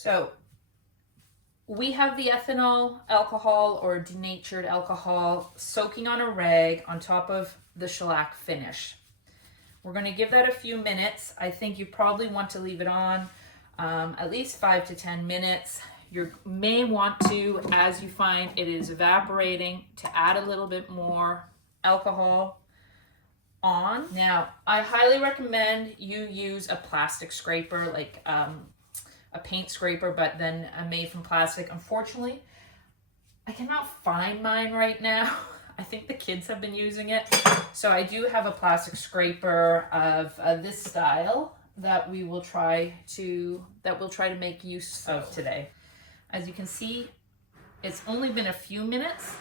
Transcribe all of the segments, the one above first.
So we have the ethanol alcohol or denatured alcohol soaking on a rag on top of the shellac finish. We're going to give that a few minutes. I think you probably want to leave it on at least 5 to 10 minutes. You may want to, as you find it is evaporating, to add a little bit more alcohol on. Now, I highly recommend you use a plastic scraper, like a paint scraper, but then made from plastic. Unfortunately, I cannot find mine right now. I think the kids have been using it. So I do have a plastic scraper of this style that we'll try to make use of today. As you can see, it's only been a few minutes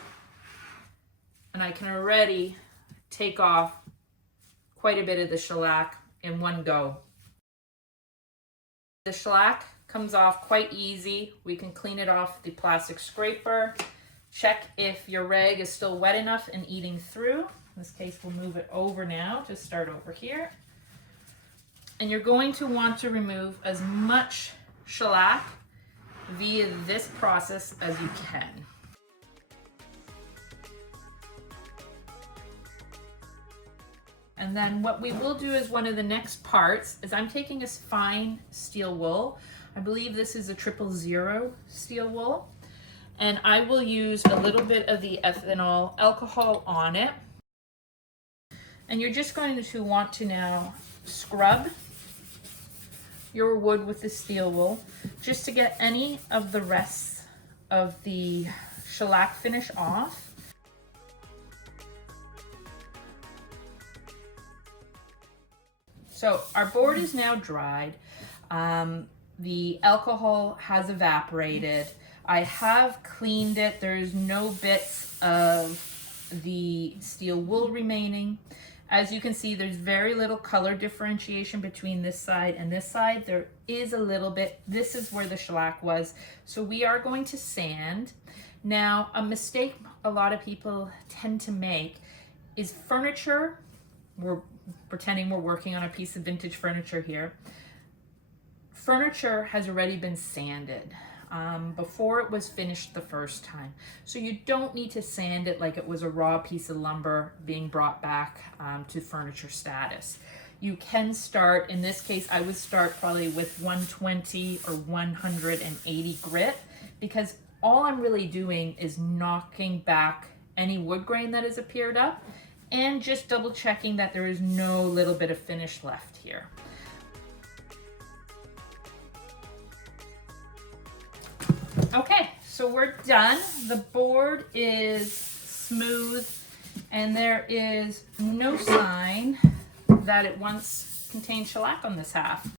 and I can already take off quite a bit of the shellac in one go. The shellac comes off quite easy. We can clean it off the plastic scraper. Check if your rag is still wet enough and eating through. In this case, we'll move it over now to start over here. And you're going to want to remove as much shellac via this process as you can. And then what we will do is one of the next parts is I'm taking a fine steel wool. I believe this is a 000 steel wool. And I will use a little bit of the ethanol alcohol on it. And you're just going to want to now scrub your wood with the steel wool just to get any of the rest of the shellac finish off. So our board is now dried. The alcohol has evaporated. I have cleaned it. There's no bits of the steel wool remaining. As you can see, there's very little color differentiation between this side and this side. There is a little bit. This is where the shellac was. So we are going to sand. Now, a mistake a lot of people tend to make is furniture. We're pretending we're working on a piece of vintage furniture here. Furniture has already been sanded before it was finished the first time. So you don't need to sand it like it was a raw piece of lumber being brought back to furniture status. You can start, in this case, I would start probably with 120 or 180 grit, because all I'm really doing is knocking back any wood grain that has appeared up and just double checking that there is no little bit of finish left here. Okay, so we're done. The board is smooth and there is no sign that it once contained shellac on this half.